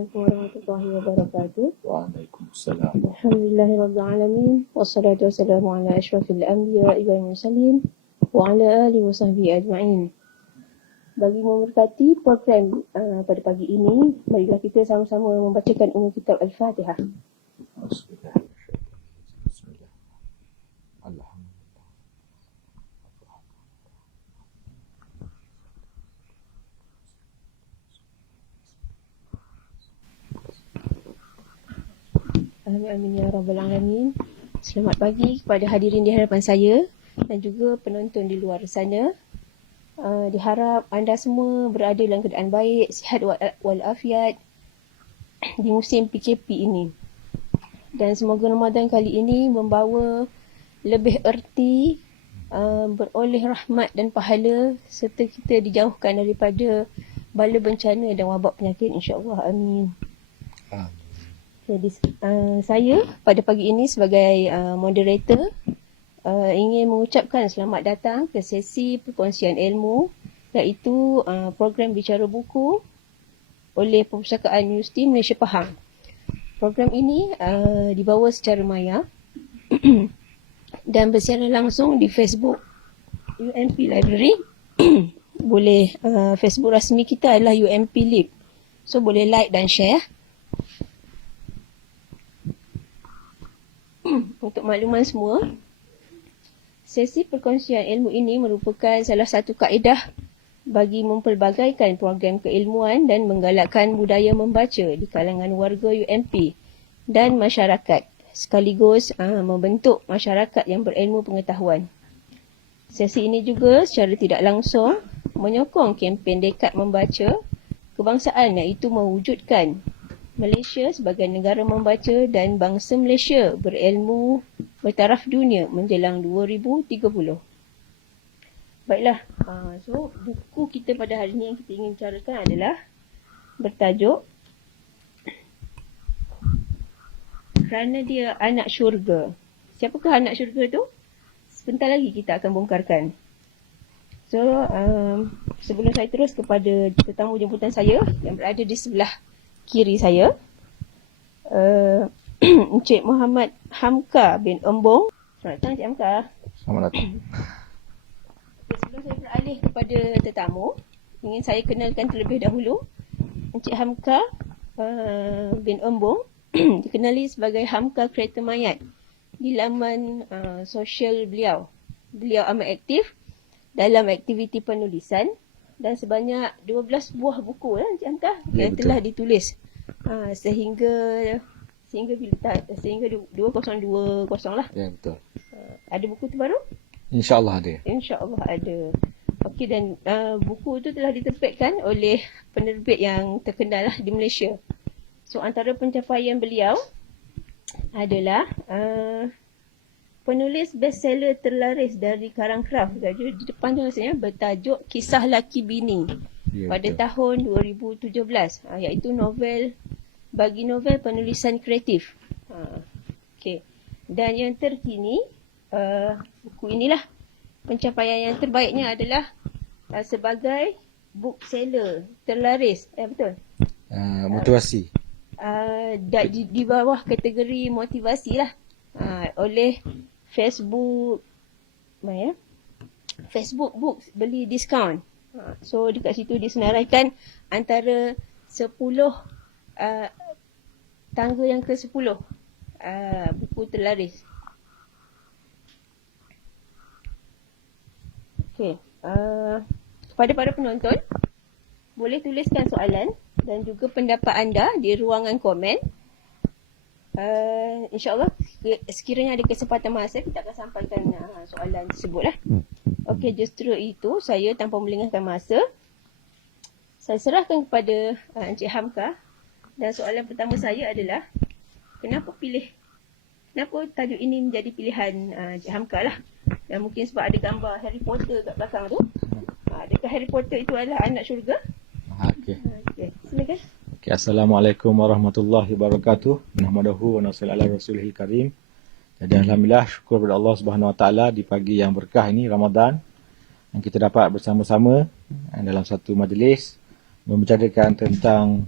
Assalamualaikum warahmatullahi wabarakatuh. Waalaikumsalam. Alhamdulillahirrabbilalamin. Wassalatu wassalamu ala asyrafil anbiya'i wal mursalin wa ala alihi wa sahbihi ajma'in. Bagi memberkati program pada pagi ini, marilah kita sama-sama membacakan umum kitab Al-Fatihah. Bismillah. Alhamdulillah. Amin ya rabbal alamin. Selamat pagi kepada hadirin di hadapan saya dan juga penonton di luar sana. Diharap anda semua berada dalam keadaan baik, sihat walafiat di musim PKP ini. Dan semoga Ramadan kali ini membawa lebih erti, beroleh rahmat dan pahala serta kita dijauhkan daripada bala bencana dan wabak penyakit, insya-Allah. Amin. Jadi saya pada pagi ini sebagai moderator ingin mengucapkan selamat datang ke sesi perkongsian ilmu, iaitu program Bicara Buku oleh Perpustakaan Universiti Malaysia Pahang. Program ini dibawa secara maya dan bersiaran langsung di Facebook UMP Library. Boleh Facebook rasmi kita adalah UMP Lib. So boleh like dan share. Untuk makluman semua, sesi perkongsian ilmu ini merupakan salah satu kaedah bagi mempelbagaikan program keilmuan dan menggalakkan budaya membaca di kalangan warga UMP dan masyarakat, sekaligus membentuk masyarakat yang berilmu pengetahuan. Sesi ini juga secara tidak langsung menyokong kempen Dekat Membaca Kebangsaan, iaitu mewujudkan Malaysia sebagai negara membaca dan bangsa Malaysia berilmu bertaraf dunia menjelang 2030. Baiklah, so buku kita pada hari ini yang kita ingin bicarakan adalah bertajuk Kerana Dia Anak Syurga. Siapakah anak syurga tu? Sebentar lagi kita akan bongkarkan. So, sebelum saya terus kepada tetamu jemputan saya yang berada di sebelah kiri saya, Encik Muhammad Hamka bin Embong. Selamat datang Encik Hamka. Selamat datang. Sebelum saya beralih kepada tetamu, ingin saya kenalkan terlebih dahulu Encik Hamka bin Embong dikenali sebagai Hamka Kereta Mayat di laman sosial beliau. Beliau amat aktif dalam aktiviti penulisan dan sebanyak 12 buah buku Encik Hamka yang telah ditulis sehingga 2020 lah. Ya, betul. Ada buku terbaru? InsyaAllah ada. InsyaAllah ada. Okey, dan buku itu telah diterbitkan oleh penerbit yang terkenal lah di Malaysia. So antara pencapaian beliau adalah penulis bestseller terlaris dari Karang Kraft. Di depan tu rasanya bertajuk Kisah Laki Bini pada tahun 2017, iaitu novel bagi novel penulisan kreatif. Okey. Dan yang terkini, buku inilah pencapaian yang terbaiknya adalah sebagai bookseller terlaris. Betul? Motivasi. Di bawah kategori motivasi lah, oleh Facebook Facebook Books beli diskaun. So dekat situ disenaraikan antara 10 tangga yang ke-10 buku terlaris. Okey, kepada para penonton, boleh tuliskan soalan dan juga pendapat anda di ruangan komen. InsyaAllah sekiranya ada kesempatan masa, kita akan sampaikan soalan tersebut lah. Okey, justru itu saya tanpa melengahkan masa, saya serahkan kepada Encik Hamka. Dan soalan pertama saya adalah, kenapa tajuk ini menjadi pilihan Encik Hamka lah? Dan mungkin sebab ada gambar Harry Potter kat belakang tu. Adakah Harry Potter itu adalah anak syurga? Okey. Silakan. Okay, Assalamualaikum warahmatullahi wabarakatuh. Nahmaduhu wa nusalli ala rasulihil karim. Jadi alhamdulillah, syukur kepada Allah Subhanahu Wa Taala di pagi yang berkah ini, Ramadan, yang kita dapat bersama-sama dalam satu majlis membicarakan tentang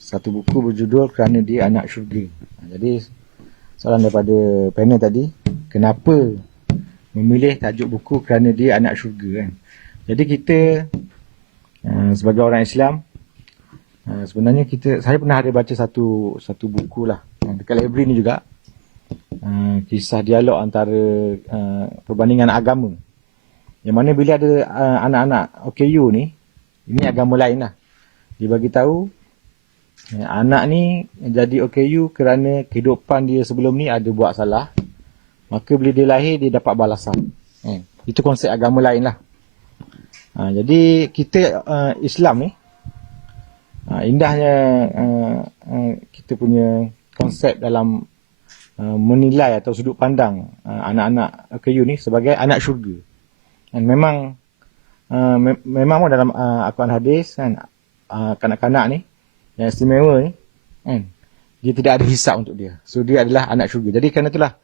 Satu buku berjudul Kerana Dia Anak Syurga. Jadi soalan daripada panel tadi, kenapa memilih tajuk buku Kerana Dia Anak Syurga kan? Jadi kita sebagai orang Islam, sebenarnya saya pernah ada baca satu buku lah dekat library ni juga, kisah dialog antara perbandingan agama, yang mana bila ada anak-anak OKU ni, ini agama lain lah, dia bagi tahu anak ni jadi OKU kerana kehidupan dia sebelum ni ada buat salah, maka bila dia lahir dia dapat balasan. Itu konsep agama lain lah. Jadi kita Islam ni, indahnya kita punya konsep dalam menilai atau sudut pandang anak-anak OKU ni sebagai anak syurga. Dan memang dalam Al-Quran hadis kan, kanak-kanak ni yang istimewa ni kan, dia tidak ada hisap untuk dia. So dia adalah anak syurga. Jadi kerana itulah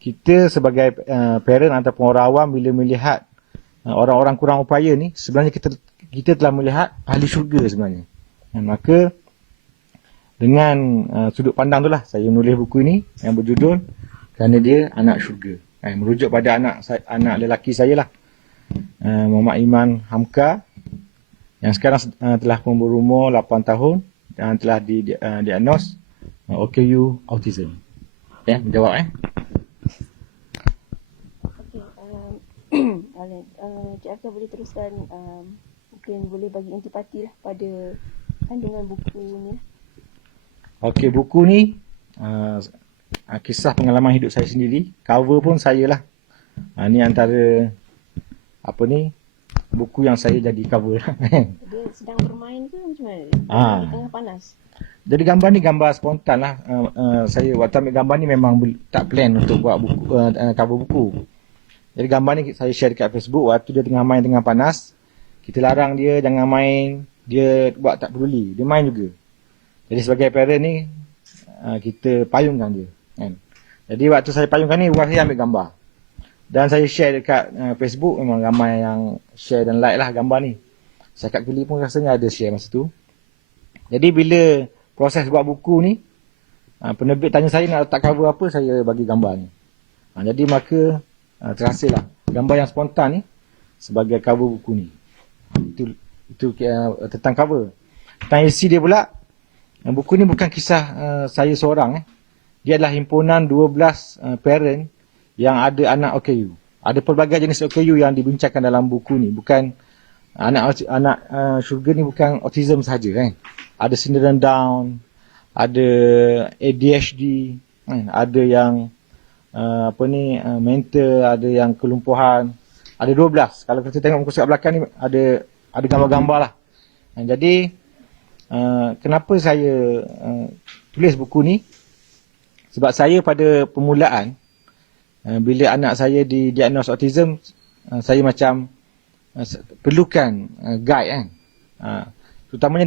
kita sebagai parent ataupun orang awam bila melihat orang-orang kurang upaya ni, sebenarnya kita telah melihat ahli syurga sebenarnya. Dan maka dengan sudut pandang itulah saya menulis buku ini yang berjudul Kerana Dia Anak Syurga. Merujuk pada anak lelaki saya lah, Muhammad Iman Hamka, yang sekarang telah pun berumur 8 tahun dan telah diagnos OKU autism. Menjawab Cik Afzal boleh teruskan, mungkin boleh bagi intipati lah pada kandungan buku ni. Okey, buku ni kisah pengalaman hidup saya sendiri. Cover pun saya lah. Ni antara buku yang saya jadi cover lah. Dia sedang bermain ke macam mana? Di tengah panas. Jadi gambar ni gambar spontan lah. Saya waktu ambil gambar ni memang tak plan untuk buat buku, cover buku. Jadi gambar ni saya share dekat Facebook waktu dia tengah main tengah panas. Kita larang dia jangan main, dia buat tak peduli, dia main juga. Jadi sebagai parent ni, kita payungkan dia kan. Jadi waktu saya payungkan ni, saya ambil gambar dan saya share dekat Facebook. Memang ramai yang share dan like lah gambar ni. Saya kat Keli pun rasanya ada share masa tu. Jadi bila proses buat buku ni, penerbit tanya saya nak letak cover apa, saya bagi gambar ni. Jadi maka terhasillah gambar yang spontan ni sebagai cover buku ni. Itu tentang cover. Tentang isi dia pula, buku ni bukan kisah saya seorang. Dia adalah himpunan 12 parent yang ada anak OKU. Ada pelbagai jenis OKU yang dibincangkan dalam buku ni. Bukan anak syurga ni bukan autism sahaja kan. Ada syndrome Down, ada ADHD, ada yang mental, ada yang kelumpuhan. Ada 12. Kalau kita tengok muka surat belakang ni ada gambar-gambar lah. Jadi kenapa saya tulis buku ni? Sebab saya pada permulaan, bila anak saya didiagnos autism, saya macam perlukan guide kan. Terutamanya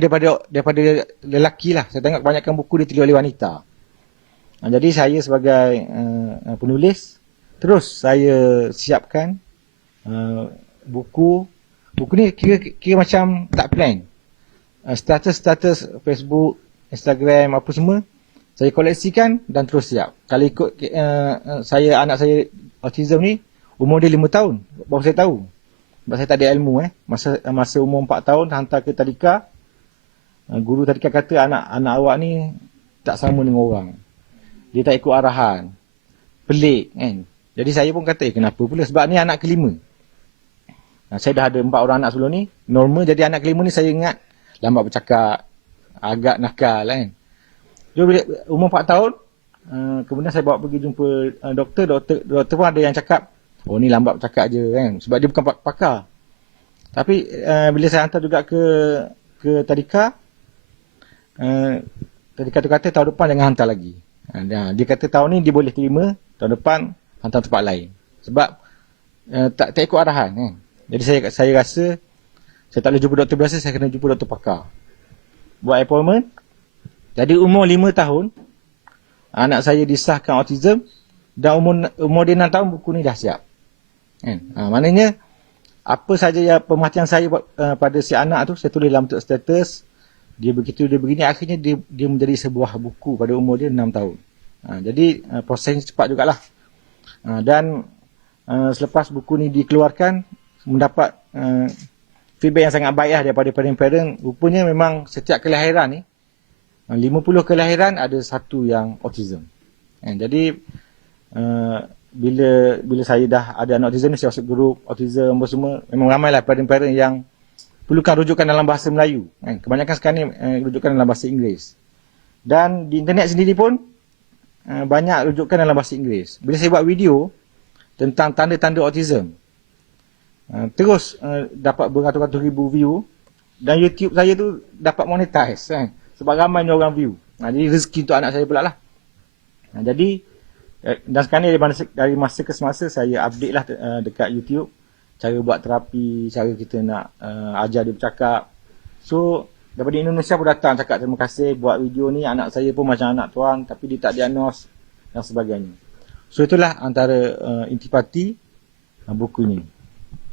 daripada lelaki lah. Saya tengok kebanyakan buku ditulis oleh wanita. Jadi saya sebagai penulis, terus saya siapkan buku ni kira macam tak plan. Status Facebook, Instagram, apa semua saya koleksikan dan terus siap. Kalau ikut anak saya autism ni, umur dia 5 tahun, baru saya tahu. Sebab saya tak ada ilmu. Masa umur 4 tahun, hantar ke tadika. Guru tadika kata, anak awak ni tak sama dengan orang. Dia tak ikut arahan. Pelik kan. Jadi saya pun kata, kenapa pula? Sebab ni anak kelima. Saya dah ada 4 orang anak sebelum ni. Normal, jadi anak kelima ni saya ingat lambat bercakap, agak nakal kan. Jadi bila umur 4 tahun, kemudian saya bawa pergi jumpa doktor. Doktor pun ada yang cakap, oh ni lambat bercakap je kan. Sebab dia bukan pakar. Tapi bila saya hantar juga ke tadika, tadika tu kata tahun depan jangan hantar lagi. Dia kata tahun ni dia boleh terima, tahun depan hantar tempat lain. Sebab tak ikut arahan kan. Jadi saya rasa saya tak boleh jumpa doktor biasa, saya kena jumpa doktor pakar. Buat appointment. Jadi umur 5 tahun, anak saya disahkan autism, dan umur dia 6 tahun buku ni dah siap. Kan? Maknanya apa saja yang pemerhatian saya pada si anak tu, saya tulis dalam bentuk status. Dia begitu dia begini, akhirnya dia menjadi sebuah buku pada umur dia 6 tahun. Jadi prosesnya cepat jugalah. Dan selepas buku ni dikeluarkan, mendapat feedback yang sangat baik lah daripada parent-parent. Rupanya memang setiap kelahiran ni, 50 kelahiran ada satu yang autism. Jadi bila saya dah ada anak autism ni, saya masuk grup autism apa semua, memang ramailah parent-parent yang perlukan rujukan dalam bahasa Melayu. Kebanyakan sekarang ni rujukan dalam bahasa Inggeris. Dan di internet sendiri pun banyak rujukan dalam bahasa Inggeris. Bila saya buat video tentang tanda-tanda autism, terus dapat beratus-ratus ribu view, dan YouTube saya tu dapat monetize sebab ramai orang view. Jadi rezeki untuk anak saya pula lah. Jadi dan sekarang ni dari masa ke semasa saya update lah dekat YouTube cara buat terapi, cara kita nak ajar dia bercakap. So daripada Indonesia pun datang cakap terima kasih buat video ni, anak saya pun macam anak tuan tapi dia tak diagnos dan sebagainya. So itulah antara intipati buku ni,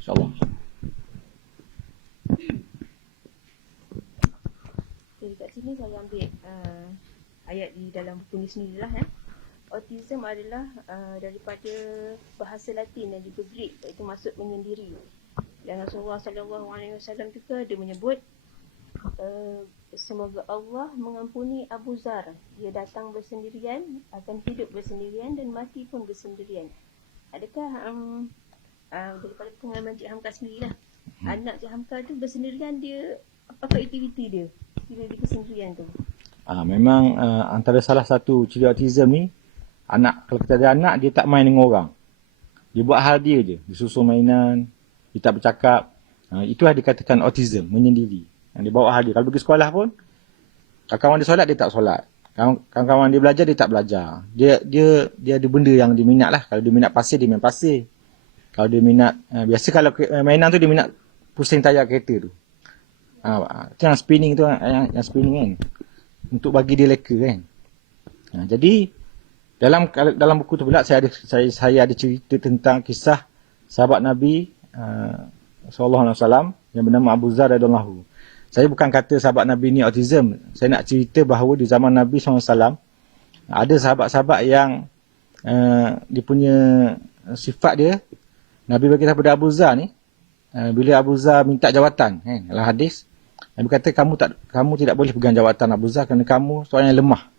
insyaAllah. Okay, dekat sini saya ambil ayat di dalam buku ni sendirilah. Autism adalah daripada bahasa Latin dan juga Greek, iaitu maksud menyendiri. Dan Rasulullah SAW juga dia menyebut semoga Allah mengampuni Abu Zar. Dia datang bersendirian, akan hidup bersendirian dan mati pun bersendirian. Adakah daripada pengalaman Cik Hamka sendirilah, anak Cik Hamka tu bersendirian, dia apa aktiviti dia bila dia bersendirian tu? Memang antara salah satu ciri autism ni, anak, kalau kita ada anak, dia tak main dengan orang. Dia buat hal dia je. Dia susun mainan, dia tak bercakap. Itulah dikatakan autism, menyendiri. Dia bawa hal dia. Kalau pergi sekolah pun, kawan-kawan dia solat, dia tak solat. Kawan-kawan dia belajar, dia tak belajar. Dia ada benda yang dia minat lah. Kalau dia minat pasir, dia main pasir. Kalau dia minat, biasa kalau mainan tu, dia minat pusing tayar kereta tu. Itu yang spinning tu, yang spinning kan. Untuk bagi dia leka kan. Jadi, dalam buku tu pula saya ada cerita tentang kisah sahabat Nabi sallallahu alaihi wasallam yang bernama Abu Zar radhiyallahu anhu. Saya bukan kata sahabat Nabi ni autism. Saya nak cerita bahawa di zaman Nabi sallallahu alaihi wasallam ada sahabat-sahabat yang dia punya sifat dia, Nabi berkata kepada Abu Zar ni, bila Abu Zar minta jawatan dalam hadis, Nabi kata kamu tidak boleh pegang jawatan Abu Zar kerana kamu seorang yang lemah.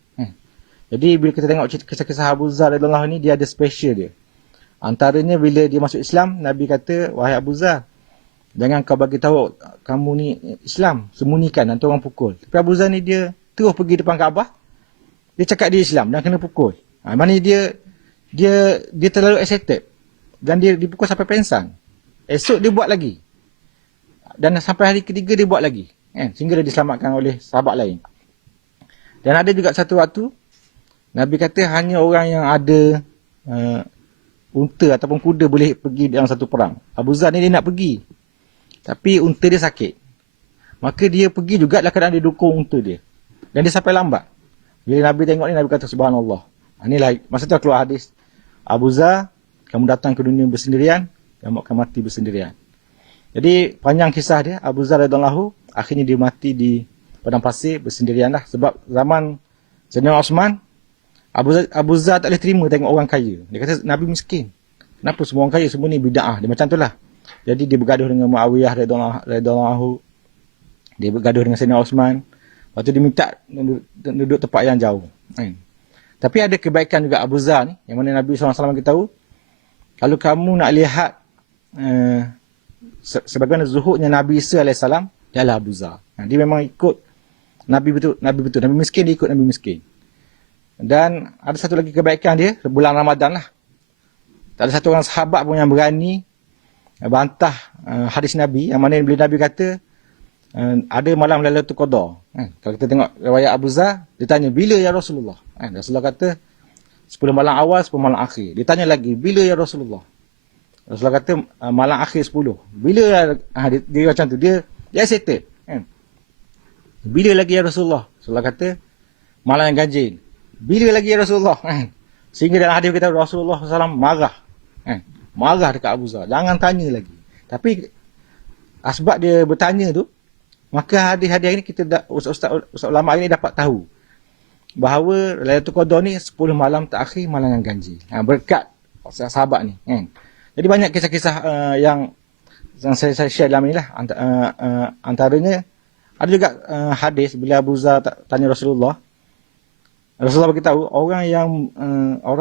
Jadi bila kita tengok kisah-kisah Abu Zar radhiyallahu anhu ni, dia ada special dia. Antaranya bila dia masuk Islam, Nabi kata, wahai Abu Zar, jangan kau bagi tahu kamu ni Islam, sembunyikan nanti orang pukul. Tapi Abu Zar ni dia terus pergi depan Kaabah, dia cakap dia Islam dan kena pukul. Maknanya dia terlalu excited dan dia dipukul sampai pengsan. Esok dia buat lagi. Dan sampai hari ketiga dia buat lagi. Sehingga dia diselamatkan oleh sahabat lain. Dan ada juga satu waktu Nabi kata hanya orang yang ada unta ataupun kuda boleh pergi dalam satu perang. Abu Zar ni dia nak pergi, tapi unta dia sakit. Maka dia pergi juga dalam keadaan dia dukung unta dia. Dan dia sampai lambat. Bila Nabi tengok ni, Nabi kata subhanallah. Inilah masa tu keluar hadis, Abu Zar, kamu datang ke dunia bersendirian, kamu akan mati bersendirian. Jadi panjang kisah dia, Abu Zar radhiyallahu anhu, akhirnya dia mati di padang pasir bersendirian lah. Sebab zaman Sayyidina Osman, Abu Zar tak boleh terima tengok orang kaya. Dia kata Nabi miskin. Kenapa semua orang kaya semua ni bid'ah? Dia macam tu lah. Jadi dia bergaduh dengan Muawiyah radhiyallahu anhu. Dia bergaduh dengan Sayyidina Osman. Lepas tu dia minta duduk tempat yang jauh. Tapi ada kebaikan juga Abu Zar ni, yang mana Nabi SAW beritahu, kalau kamu nak lihat sebagaimana zuhudnya Nabi Isa AS, dia adalah Abu Zar. Dia memang ikut Nabi betul. Nabi miskin, dia ikut Nabi miskin. Dan ada satu lagi kebaikan dia, bulan Ramadan lah. Tak ada satu orang sahabat pun yang berani bantah hadis Nabi, yang mana bila Nabi kata ada malam Lailatul Qadar. Kalau kita tengok riwayat Abu Zar, dia tanya, bila ya Rasulullah? Rasulullah kata 10 malam awal, 10 malam akhir. Dia tanya lagi, bila ya Rasulullah? Rasulullah kata malam akhir 10. Bila dia macam tu, dia excited. Bila lagi ya Rasulullah? Rasulullah kata malam yang ganjil. Bila lagi ya Rasulullah? Sehingga dalam hadis kita Rasulullah SAW marah. Marah dekat Abu Zar. Jangan tanya lagi. Tapi asbab dia bertanya tu, Maka hadis-hadis ini ustaz ulama ini dapat tahu bahawa Lailatul Qadar ni 10 malam terakhir malam yang ganjil. Berkat sahabat ni kan. Jadi banyak kisah-kisah yang saya share dalam ni lah. Antaranya ada juga hadis bila Abu Zar tanya Rasulullah. Rasulullah beritahu orang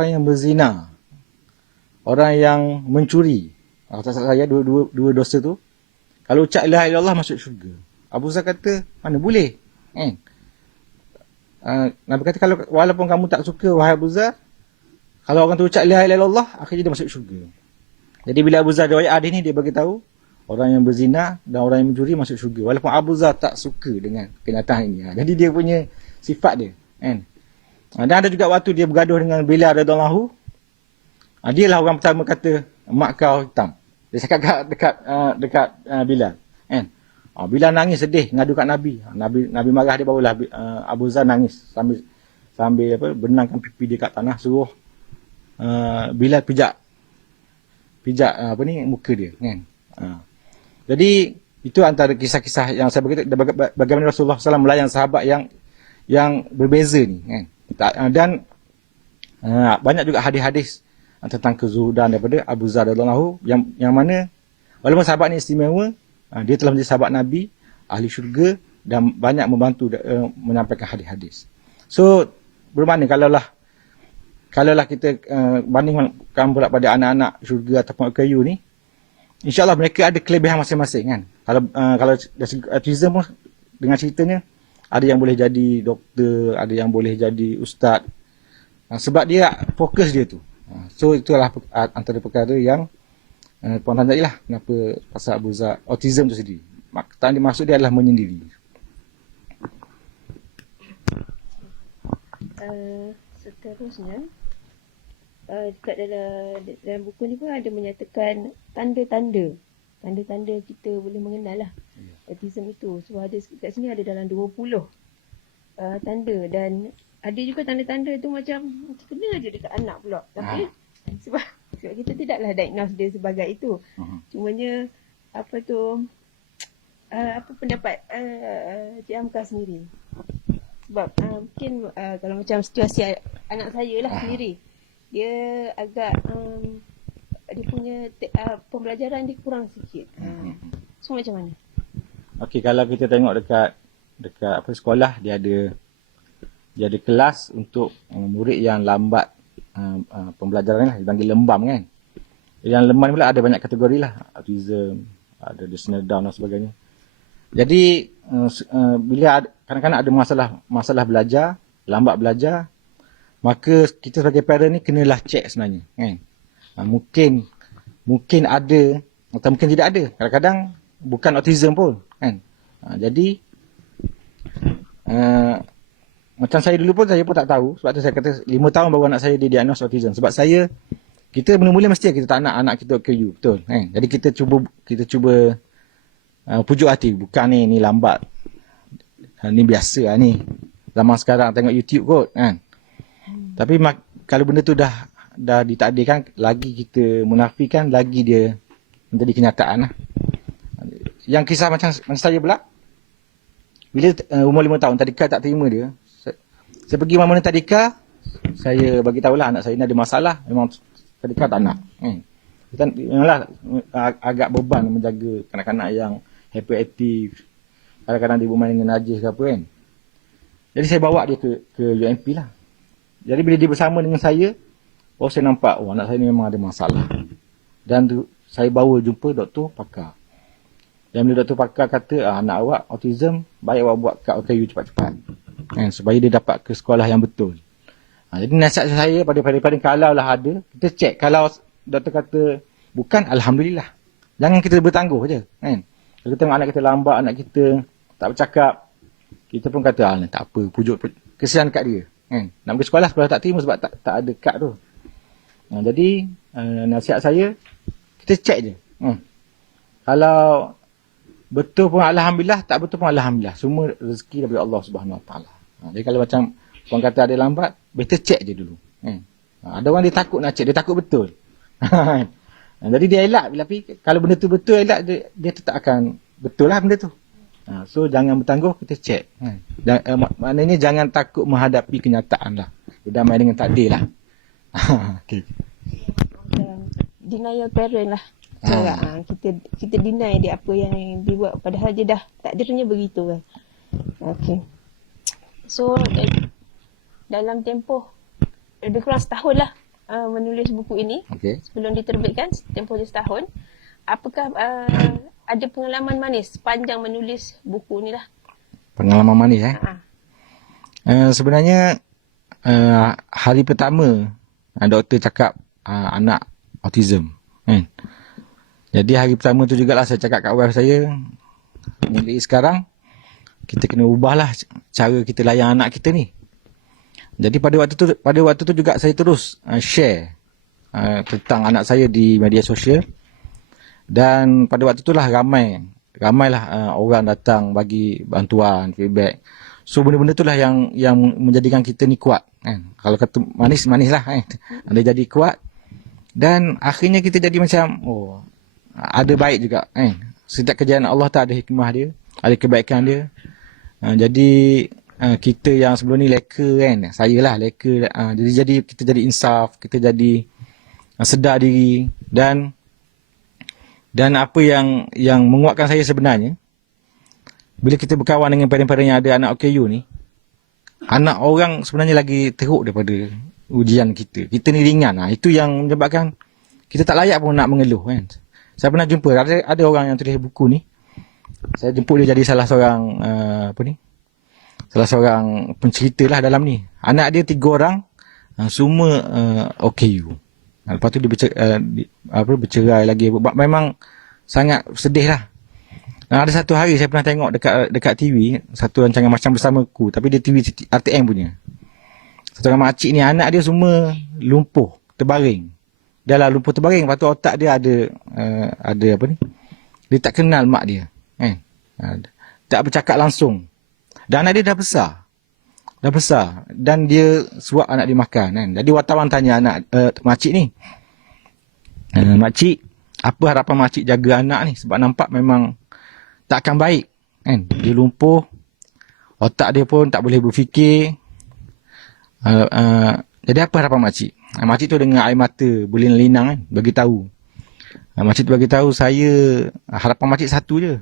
yang berzina, orang yang mencuri. Kata saya dua dosa tu, kalau ucap la ilaha illallah masuk syurga. Abu Zar kata, mana boleh? Kan? Nabi kata, kalau walaupun kamu tak suka wahai Abu Zar, kalau orang tu ucap la ilaha illallah, akhirnya dia masuk syurga. Jadi bila Abu Zar riwayat hadis ni, dia beritahu orang yang berzina dan orang yang mencuri masuk syurga. Walaupun Abu Zar tak suka dengan kenyataan ini. Jadi dia punya sifat dia. Kan? Dan ada juga waktu dia bergaduh dengan Bilal radhiyallahu. Dia lah orang pertama kata, mak kau hitam. Dia cakap dekat Bilal. Kan? Bilal nangis sedih ngadu kat Nabi. Nabi marah dia, barulah Abu Zar nangis sambil benangkan pipi dia kat tanah, suruh Bilal pijak muka dia kan. Jadi itu antara kisah-kisah yang saya berkata bagaimana Rasulullah SAW melayan sahabat yang berbeza ni kan. Dan banyak juga hadis-hadis tentang kezuhudan daripada Abu Zar radhiyallahu yang mana walaupun sahabat ni istimewa, dia telah menjadi sahabat Nabi, ahli syurga dan banyak membantu menyampaikan hadis-hadis. So bermakna kalaulah kita bandingkan pula pada anak-anak syurga ataupun OKU ni, insya-Allah mereka ada kelebihan masing-masing kan. Kalau autism pun dengan ceritanya ada yang boleh jadi doktor, ada yang boleh jadi ustaz. Sebab dia fokus dia tu. So itulah antara perkara yang puan tanya lah kenapa pasal Abu Zar autism tu sendiri. Maksud dia adalah menyendiri. Seterusnya dekat dalam buku ni pun ada menyatakan tanda-tanda kita boleh mengenal lah autism itu. So ada kat sini ada dalam 20 tanda, dan ada juga tanda-tanda tu macam kena je dekat anak pula. Tapi sebab kita tidaklah diagnose dia sebagai itu. Cumanya apa pendapat Cik Hamka sendiri? Sebab mungkin kalau macam situasi anak saya lah sendiri, dia agak dia punya pembelajaran dia kurang sikit. So macam mana? Okey, kalau kita tengok dekat sekolah, dia ada kelas untuk murid yang lambat pembelajaran lah, dipanggil lembam kan. Yang lembam pula ada banyak kategori lah, autism, ada Down Down dan sebagainya. Jadi bila kadang-kadang ada masalah belajar, lambat belajar, maka kita sebagai parent ni kenalah check sebenarnya kan. Mungkin ada atau mungkin tidak ada. Kadang-kadang bukan autism pun kan. Jadi macam saya dulu pun saya pun tak tahu. Sebab tu saya kata 5 tahun baru anak saya didiagnos autism. Sebab kita mula-mula mesti kita tak nak anak kita OKU, betul kan. Jadi kita cuba pujuk hati, bukan ni lambat. Ni biasa lah ni. Zaman sekarang tengok YouTube kot kan. Tapi kalau benda tu dah ditakdirkan, lagi kita menafikan, lagi dia menjadi kenyataan lah. Yang kisah macam saya pula, bila umur 5 tahun, tadika tak terima dia. Saya pergi mana tadika, saya bagi tahulah anak saya ni ada masalah, memang tadika tak nak. Memanglah agak beban menjaga kanak-kanak yang hyperaktif. Kadang-kadang dia bermain dengan najis ke apa kan. Jadi saya bawa dia ke UMP lah. Jadi bila dia bersama dengan saya saya nampak, anak saya ni memang ada masalah. Dan saya bawa jumpa doktor pakar. Dan bila doktor pakar kata, anak awak autism, baik awak buat kad OKU cepat-cepat. Supaya dia dapat ke sekolah yang betul. Jadi nasihat saya pada kalau lah ada, kita cek. Kalau doktor kata bukan, alhamdulillah. Jangan kita bertangguh je. Kalau kita tengok anak kita lambat, anak kita tak bercakap, kita pun kata, tak apa, pujuk kesian kat dia. Nak pergi sekolah tak terima sebab tak ada kad tu. Jadi nasihat saya, kita cek je. Kalau betul pun alhamdulillah, tak betul pun alhamdulillah. Semua rezeki daripada Allah Subhanahu Wa Taala. Jadi kalau macam orang kata ada lambat, better cek je dulu. Ada orang dia takut nak cek, dia takut betul. Jadi dia elak, tapi kalau benda tu betul elak, dia tetap akan betul lah benda tu. So jangan bertangguh, kita cek. Kan? Maknanya jangan takut menghadapi kenyataan lah. Berdamai dengan takdir lah. Okay. Macam denial parent lah. Kita deny dia apa yang dibuat, padahal dia dah takdirnya begitu kan. Okay. So dalam tempoh lebih kurang setahun lah menulis buku ini. Okay. Sebelum diterbitkan, tempoh dia setahun. Apakah ada pengalaman manis sepanjang menulis buku ni lah? Pengalaman manis sebenarnya hari pertama doktor cakap anak autism kan. Jadi hari pertama tu jugalah saya cakap kat wife saya, mulai sekarang kita kena ubahlah cara kita layan anak kita ni. Jadi pada waktu tu juga saya terus share tentang anak saya di media sosial. Dan pada waktu itulah ramailah orang datang bagi bantuan, feedback. So benda-benda itulah yang menjadikan kita ni kuat kan. Kalau kata manis lah kan. Dia jadi kuat dan akhirnya kita jadi macam ada baik juga kan. Setiap kejadian Allah tak ada hikmah dia, ada kebaikan dia. Jadi kita yang sebelum ni leka kan, saya lah leka, jadi kita jadi insaf, kita jadi sedar diri. Dan apa yang menguatkan saya sebenarnya, bila kita berkawan dengan parent-parent yang ada anak OKU ni, anak orang sebenarnya lagi teruk daripada ujian kita. Kita ni ringan. Itu yang menyebabkan kita tak layak pun nak mengeluh kan. Saya pernah jumpa ada orang yang tulis buku ni. Saya jemput dia jadi salah seorang salah seorang pencerita lah dalam ni. Anak dia 3 orang, semua OKU. Lepas tu dia bercerai lagi. Memang sangat sedih lah. Ada satu hari saya pernah tengok dekat TV, satu rancangan macam bersamaku, tapi dia TV RTM punya. Satu orang makcik ni, anak dia semua lumpuh, terbaring. Dah lah lumpuh terbaring, lepas tu otak dia ada apa ni? Dia tak kenal mak dia. Tak bercakap langsung. Dan anak dia dah besar. Dan dia suap anak dia makan kan. Jadi wartawan tanya anak makcik ni. Makcik, apa harapan makcik jaga anak ni? Sebab nampak memang tak akan baik kan. Dia lumpuh. Otak dia pun tak boleh berfikir. Jadi apa harapan makcik? Makcik tu dengan air mata berlinang-linang kan, bagi tahu. Makcik tu bagi tahu, saya harapan makcik satu je.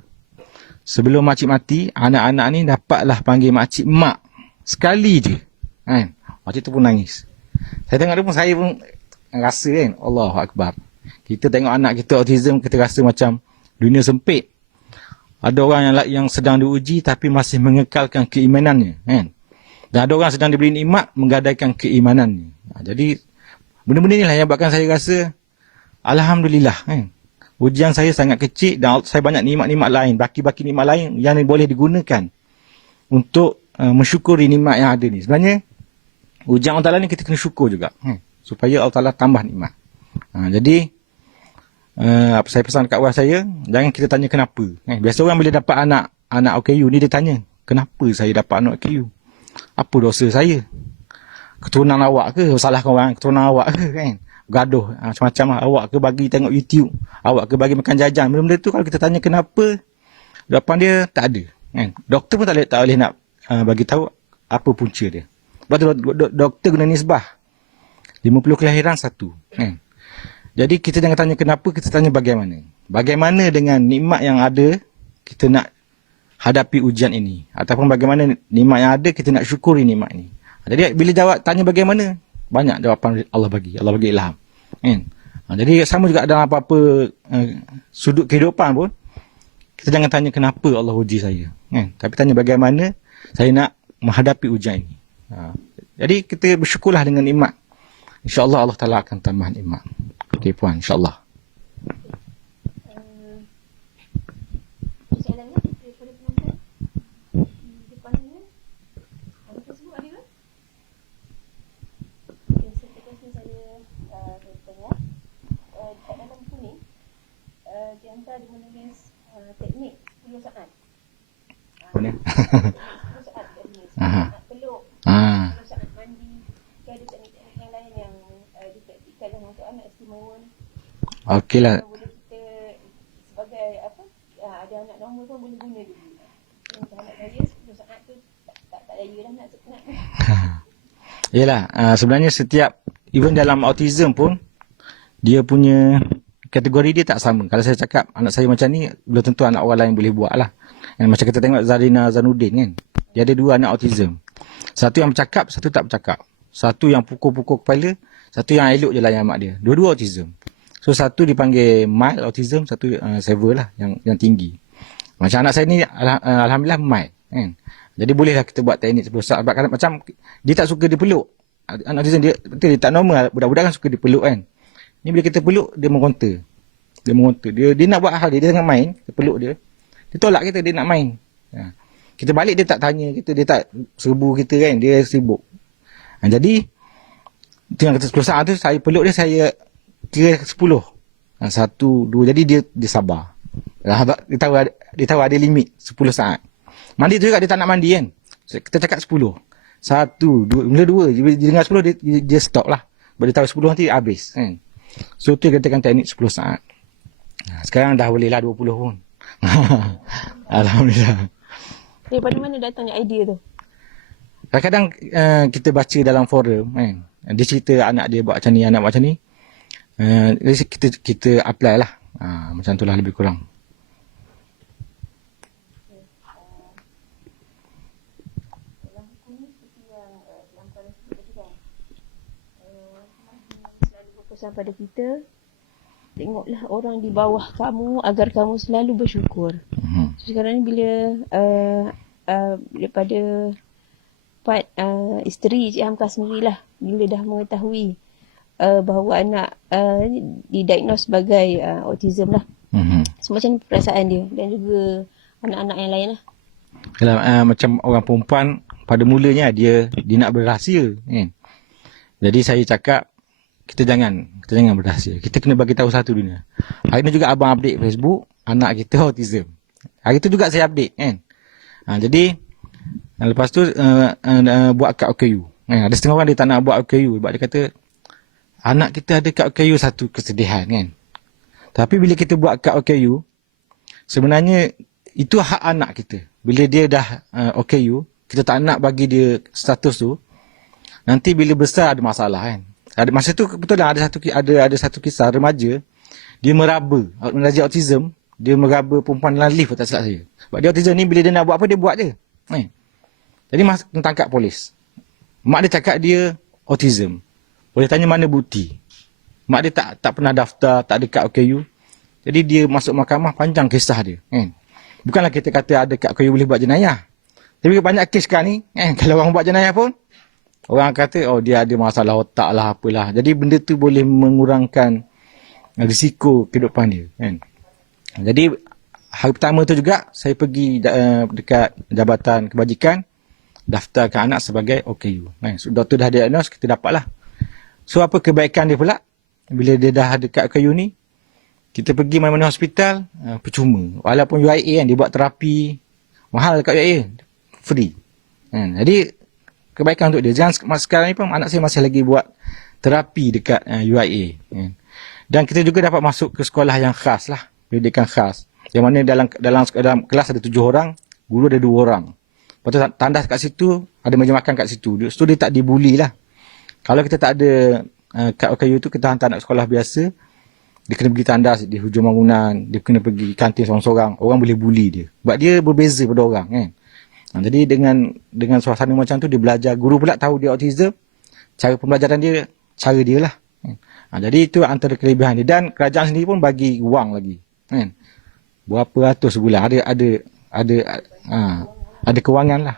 Sebelum makcik mati, anak-anak ni dapatlah panggil makcik mak. Sekali je. Kan? Makcik tu pun nangis. Saya tengok dia pun, saya pun rasa kan, Allahu Akbar. Kita tengok anak kita autism, kita rasa macam dunia sempit. Ada orang yang sedang diuji tapi masih mengekalkan keimanannya. Kan? Dan ada orang sedang diberi nikmat, menggadaikan keimanannya. Jadi, benda-benda inilah yang buatkan saya rasa, Alhamdulillah. Kan? Ujian saya sangat kecil dan saya banyak nikmat-nikmat lain, baki-baki nikmat lain yang boleh digunakan untuk mensyukuri nikmat yang ada ni. Sebenarnya, ujian Allah Ta'ala ni kita kena syukur juga. Supaya Allah Ta'ala tambah nikmat. Jadi, apa saya pesan kat wife saya, jangan kita tanya kenapa. Biasa orang bila dapat anak OKU ni, dia tanya, kenapa saya dapat anak OKU? Apa dosa saya? Keturunan awak ke? Salahkan orang, keturunan awak ke? Kan? Gaduh macam-macam lah. Awak ke bagi tengok YouTube, awak ke bagi makan jajan. Benda-benda tu kalau kita tanya kenapa, jawapan dia tak ada kan? Doktor pun tak boleh nak bagi tahu apa punca dia. Sebab tu doktor guna nisbah 50 kelahiran 1 kan? Jadi kita jangan tanya kenapa, kita tanya bagaimana. Bagaimana dengan nikmat yang ada kita nak hadapi ujian ini, ataupun bagaimana nikmat yang ada kita nak syukuri nikmat ini. Jadi bila jawab tanya bagaimana, banyak jawapan Allah bagi ilham kan. Jadi sama juga dalam apa-apa sudut kehidupan pun, kita jangan tanya kenapa Allah uji saya kan, tapi tanya bagaimana saya nak menghadapi ujian ini. Jadi kita bersyukurlah dengan nikmat. InsyaAllah Allah Ta'ala akan tambah nikmat. Okey puan, insyaAllah. Di antara dia menulis teknik 10 saat. Mana? 10 saat dia tulis. Nak peluk, 10 saat mandi. Ada teknik-teknik yang lain yang dipraktikkan untuk anak istimewa ni. Okey lah. Boleh kita sebagai apa, ada anak normal pun boleh guna dulu. Yelah, sebenarnya setiap, even dalam autism pun, dia punya kategori dia tak sama. Kalau saya cakap anak saya macam ni, belum tentu anak orang lain boleh buat lah. Macam kita tengok Zarina Zanuddin kan. Dia ada 2 anak autism. Satu yang bercakap, satu tak bercakap. Satu yang pukul-pukul kepala, satu yang elok je layan mak dia. Dua-dua autism. So satu dipanggil mild autism, satu severe lah, yang tinggi. Macam anak saya ni, alhamdulillah mild kan. Jadi bolehlah kita buat teknik sebelum sebab macam dia tak suka dipeluk. Anak autism dia betul dia tak normal. Budak-budak kan suka dipeluk kan. Ni bila kita peluk dia mengonta. Dia nak buat hal dia jangan main, kita peluk dia. Dia tolak kita, dia nak main. Kita balik dia tak tanya kita, dia tak serbu kita kan, dia sibuk. Jadi itu yang kata 10 saat tu saya peluk dia, saya kira 10. 1, 2, jadi dia sabar. Dia tahu ada limit 10 saat. Mandi tu juga dia tak nak mandi kan. Kita cakap 10. 1, 2, mula 2. Dia dengar 10 dia stop lah. Bila dia tahu 10 nanti habis kan. So tu katakan teknik 10 saat. Sekarang dah boleh lah 20 pun. Alhamdulillah. Daripada mana datangnya idea tu? Kadang-kadang kita baca dalam forum kan. Dia cerita anak dia buat macam ni, anak buat macam ni. Kita apply lah. Macam tu lah lebih kurang. Pesan pada kita, tengoklah orang di bawah kamu agar kamu selalu bersyukur. So, sekarang ni bila daripada part isteri Cik Hamka sendirilah, bila dah mengetahui bahawa anak didiagnose sebagai autism lah. So macam ni perasaan dia dan juga anak-anak yang lain lah. Kalau macam orang perempuan pada mulanya dia nak berrahsia kan. Jadi saya cakap kita jangan berrahsia. Kita kena bagi tahu satu dunia. Hari ni juga abang update Facebook, anak kita autism. Hari tu juga saya update kan. Jadi lepas tu buat kad OKU. Ada setengah orang dia tak nak buat OKU sebab dia kata anak kita ada kad OKU satu kesedihan kan. Tapi bila kita buat kad OKU, sebenarnya itu hak anak kita. Bila dia dah OKU, kita tak nak bagi dia status tu. Nanti bila besar ada masalah kan. Masa tu betul lah ada satu kisah remaja dia meraba autism, dia meraba perempuan dalam lift tak silap saya. Sebab dia autism ni bila dia nak buat apa dia buat je. Jadi tangkap polis. Mak dia cakap dia autism. Boleh tanya mana bukti. Mak dia tak pernah daftar, tak ada kad OKU. Jadi dia masuk mahkamah, panjang kisah dia kan. Bukanlah kita kata ada kad OKU boleh buat jenayah. Tapi banyak kes sekarang ni kalau orang buat jenayah pun orang kata, dia ada masalah otak lah, apalah. Jadi benda tu boleh mengurangkan risiko kehidupan dia kan. Jadi hari pertama tu juga saya pergi dekat Jabatan Kebajikan, daftarkan anak sebagai OKU kan. So, doktor dah diagnose, kita dapat lah. So apa kebaikan dia pula bila dia dah ada kad OKU ni, kita pergi mana-mana hospital percuma. Walaupun UIA kan dia buat terapi mahal dekat UIA, free kan. Jadi kebaikan untuk dia. Jangan sekarang ni pun anak saya masih lagi buat terapi dekat UIA kan. Dan kita juga dapat masuk ke sekolah yang khas lah, pendidikan khas. Yang mana dalam kelas ada 7 orang, guru ada 2 orang. Lepas tu tandas kat situ, ada meja makan kat situ. So dia tak dibuli lah. Kalau kita tak ada kad OKU tu, kita hantar anak sekolah biasa, dia kena pergi tandas di hujung bangunan, dia kena pergi kantin seorang-seorang, orang boleh bully dia. Sebab dia berbeza pada orang kan. Jadi dengan suasana macam tu dia belajar, guru pula tahu dia autism, cara pembelajaran dia cara dia lah. Jadi itu antara kelebihan dia, dan kerajaan sendiri pun bagi wang lagi kan. Berapa ratus sebulan ada kewangan lah.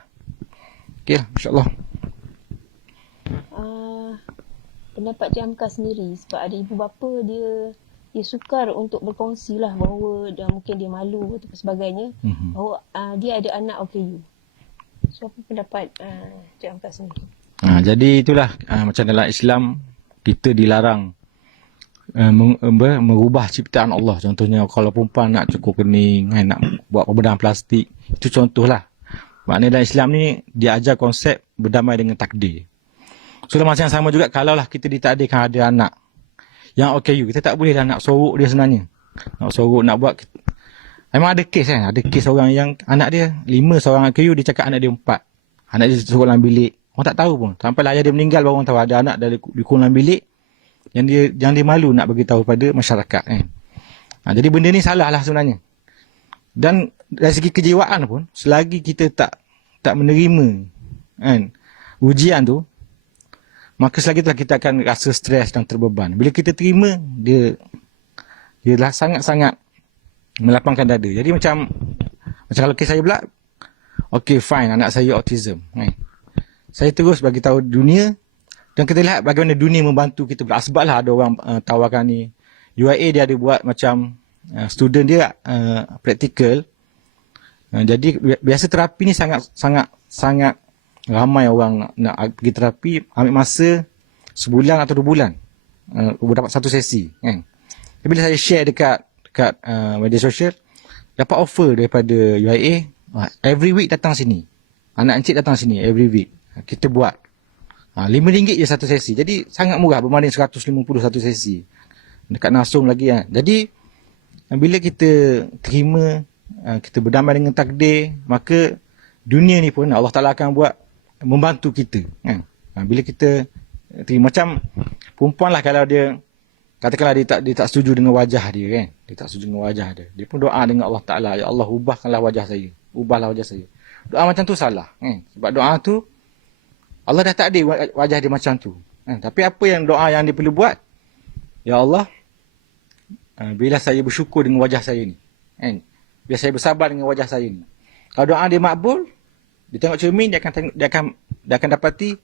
Okey, insya-Allah. Pendapat Cik Hamka sendiri, sebab ada ibu bapa dia sukar untuk berkongsi lah bahawa mungkin dia malu atau sebagainya, bahawa dia ada anak OKU. So apa pendapat Cik Hamka sendiri? Jadi itulah macam dalam Islam kita dilarang merubah ciptaan Allah. Contohnya kalau perempuan nak cukur kening, nak buat pembedahan plastik, itu contohlah. Maknanya dalam Islam ni dia ajar konsep berdamai dengan takdir. So dalam masa yang sama juga, kalaulah kita ditakdirkan ada anak yang OKU, kita tak boleh dah nak sorok dia sebenarnya. Nak sorok, nak buat. Memang ada kes kan, ada kes orang yang anak dia 5 seorang OKU, dia cakap anak dia 4. Anak dia suruh dalam bilik. Orang tak tahu pun. Sampai ayah dia meninggal baru orang tahu ada anak dikurung dalam bilik yang dia malu nak bagi tahu pada masyarakat kan. Jadi benda ni salah lah sebenarnya. Dan dari segi kejiwaan pun, selagi kita tak menerima kan ujian tu, maka selagi itulah kita akan rasa stres dan terbeban. Bila kita terima, dia dah sangat-sangat melapangkan dada. Jadi macam kalau kes saya pula, okay fine, anak saya autism. Saya terus bagi tahu dunia, dan kita lihat bagaimana dunia membantu kita pula. Sebablah ada orang tawarkan ni. UIA dia ada buat macam student dia praktikal. Jadi biasa terapi ni sangat ramai orang nak pergi terapi, ambil masa sebulan atau 2 bulan dapat satu sesi kan. Tapi bila saya share dekat media sosial, dapat offer daripada UIA, every week datang sini. Anak encik datang sini every week. Kita buat RM5 je satu sesi. Jadi sangat murah berbanding 150 satu sesi. Dekat Nasung lagi kan. Jadi bila kita terima, kita berdamai dengan takdir, maka dunia ni pun Allah Ta'ala akan buat membantu kita kan. Bila kita terima, macam perempuan lah, kalau dia katakanlah dia tak setuju dengan wajah dia kan. Dia tak setuju dengan wajah dia. Dia pun doa dengan Allah Ta'ala, ya Allah ubahkanlah wajah saya. Ubahlah wajah saya. Doa macam tu salah kan. Sebab doa tu Allah dah takdir wajah dia macam tu kan. Tapi apa yang doa yang dia perlu buat, ya Allah, bila saya bersyukur dengan wajah saya ni kan, bila saya bersabar dengan wajah saya ni. Kalau doa dia makbul, dia tengok cermin, dia akan dapati,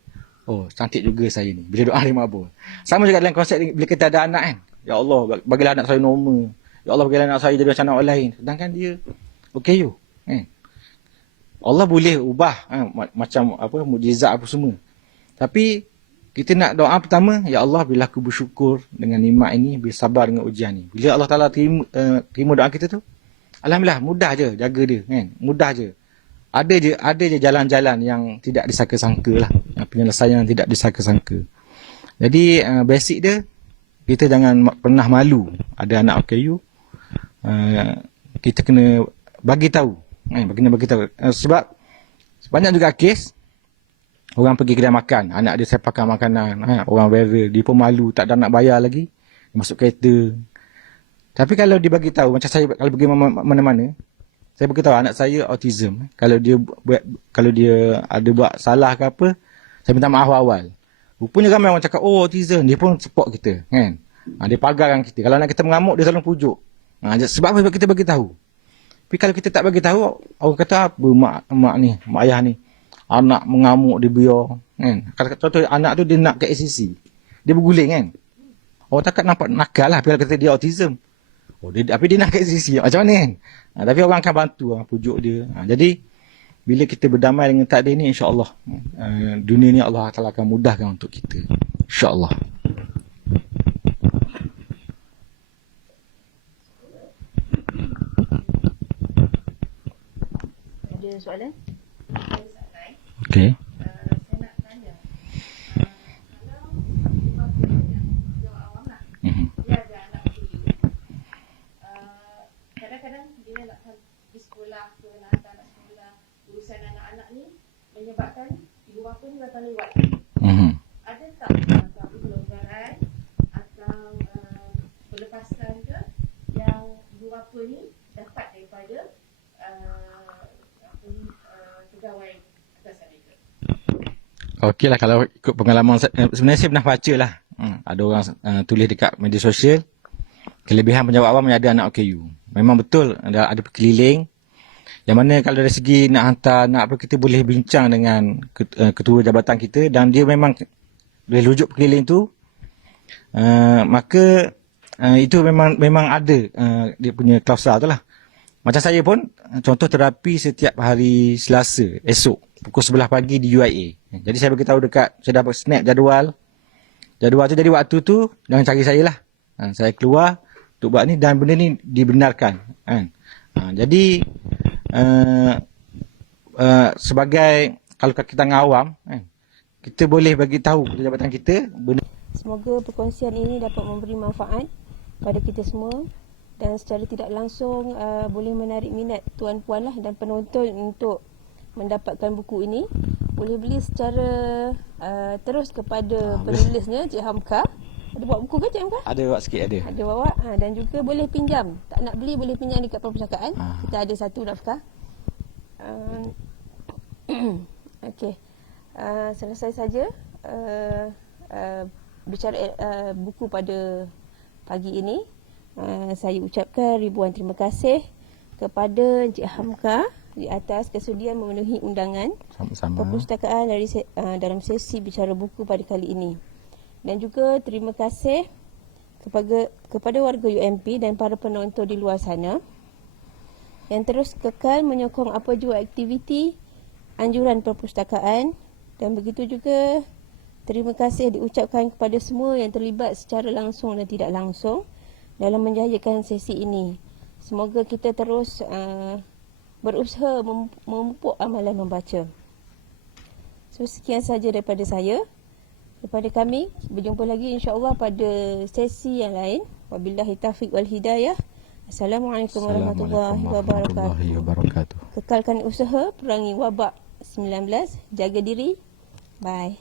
oh cantik juga saya ni, bila doa dia makbul. Sama juga dalam konsep bila kita ada anak kan, ya Allah bagilah anak saya normal, ya Allah bagilah anak saya jadi macam anak orang lain, sedangkan dia OKU kan. Allah boleh ubah macam apa, mukjizat apa semua. Tapi kita nak doa pertama, ya Allah bila aku bersyukur dengan nikmat ini, bersabar dengan ujian ni. Bila Allah Ta'ala terima doa kita tu, alhamdulillah, mudah je jaga dia kan. Mudah je. Ada je jalan-jalan yang tidak disangka-sangka lah. Penyelesaian yang tidak disangka-sangka. Jadi basic dia, kita jangan pernah malu ada anak OKU. Kita kena bagi tahu. Sebab banyak juga kes orang pergi kedai makan, anak dia sepakan makanan, orang viral, dia pun malu, tak ada nak bayar lagi, masuk kereta. Tapi kalau dia bagi tahu, macam saya kalau pergi mana-mana, saya bagi tahu anak saya autism. Kalau dia ada buat salah ke apa, saya minta maaf awal. Rupanya ramai orang cakap, oh autism, dia pun support kita kan. Dia pagarkan kita. Kalau anak kita mengamuk, dia selalu pujuk. Sebab apa? Sebab kita bagi tahu. Tapi kalau kita tak bagi tahu, orang kata apa mak ayah ni, anak mengamuk dia biar kan. Contoh anak tu dia nak ke ACC, dia berguling kan. Orang takkan nampak nakal lah, tapi kalau kata dia autism, tapi dia nak ke ACC, macam mana kan. Tapi orang akan bantu, pujuk dia. Jadi bila kita berdamai dengan takdir ni, insya-Allah dunia ni Allah Taala akan mudahkan untuk kita, insya-Allah. Ada soalan? Okey. Saya nak tanya, kalau bapa yang jawab awam lah, dia ada anak kecil, kadang-kadang dia nak pergi sekolah ke, nak hantar anak sekolah, urusan anak-anak ni menyebabkan ibu bapa ni datang lewat. Ada tak pelonggaran atau pelepasan ke yang ibu bapa ni dapat daripada pegawai atasan mereka? Okey lah, kalau ikut pengalaman sebenarnya saya pernah baca lah. Ada orang tulis dekat media sosial, kelebihan penjawat awam yang ada anak OKU. Memang betul ada perkeliling. Yang mana kalau dari segi nak hantar, nak apa, kita boleh bincang dengan ketua jabatan kita dan dia memang boleh rujuk perkeliling tu. Maka itu memang ada dia punya klausul tu lah. Macam saya pun, contoh terapi setiap hari Selasa, esok, pukul 11 pagi di UIA. Jadi saya beritahu saya dapat snap jadual tu, jadi waktu tu, jangan cari saya lah. Saya keluar untuk buat ni dan benda ni dibenarkan. Jadi, sebagai, kalau kita ngawam, kita boleh bagi tahu jabatan kita, benda. Semoga perkongsian ini dapat memberi manfaat pada kita semua dan secara tidak langsung boleh menarik minat tuan-puan lah dan penonton untuk mendapatkan buku ini. boleh beli secara terus kepada penulisnya, Cik Hamka. Ada bawa buku ke Cik Hamka? Ada buat sikit ada. Ada bawa. Dan juga boleh pinjam. Tak nak beli boleh pinjam dekat perpustakaan. Kita ada satu nafkah. Okey. Selesai saja bicara buku pada pagi ini. Saya ucapkan ribuan terima kasih kepada Encik Hamka di atas kesudian memenuhi undangan Sama-sama. perpustakaan dalam sesi bicara buku pada kali ini. Dan juga terima kasih kepada warga UMP dan para penonton di luar sana yang terus kekal menyokong apa jua aktiviti anjuran perpustakaan, dan begitu juga terima kasih diucapkan kepada semua yang terlibat secara langsung dan tidak langsung dalam menjayakan sesi ini. Semoga kita terus berusaha memupuk amalan membaca. So, sekian saja daripada saya. Daripada kami, berjumpa lagi insya-Allah pada sesi yang lain. Wabillahi taufiq wal hidayah. Assalamualaikum warahmatullahi wabarakatuh. Kekalkan usaha, perangi wabak 19, jaga diri. Bye.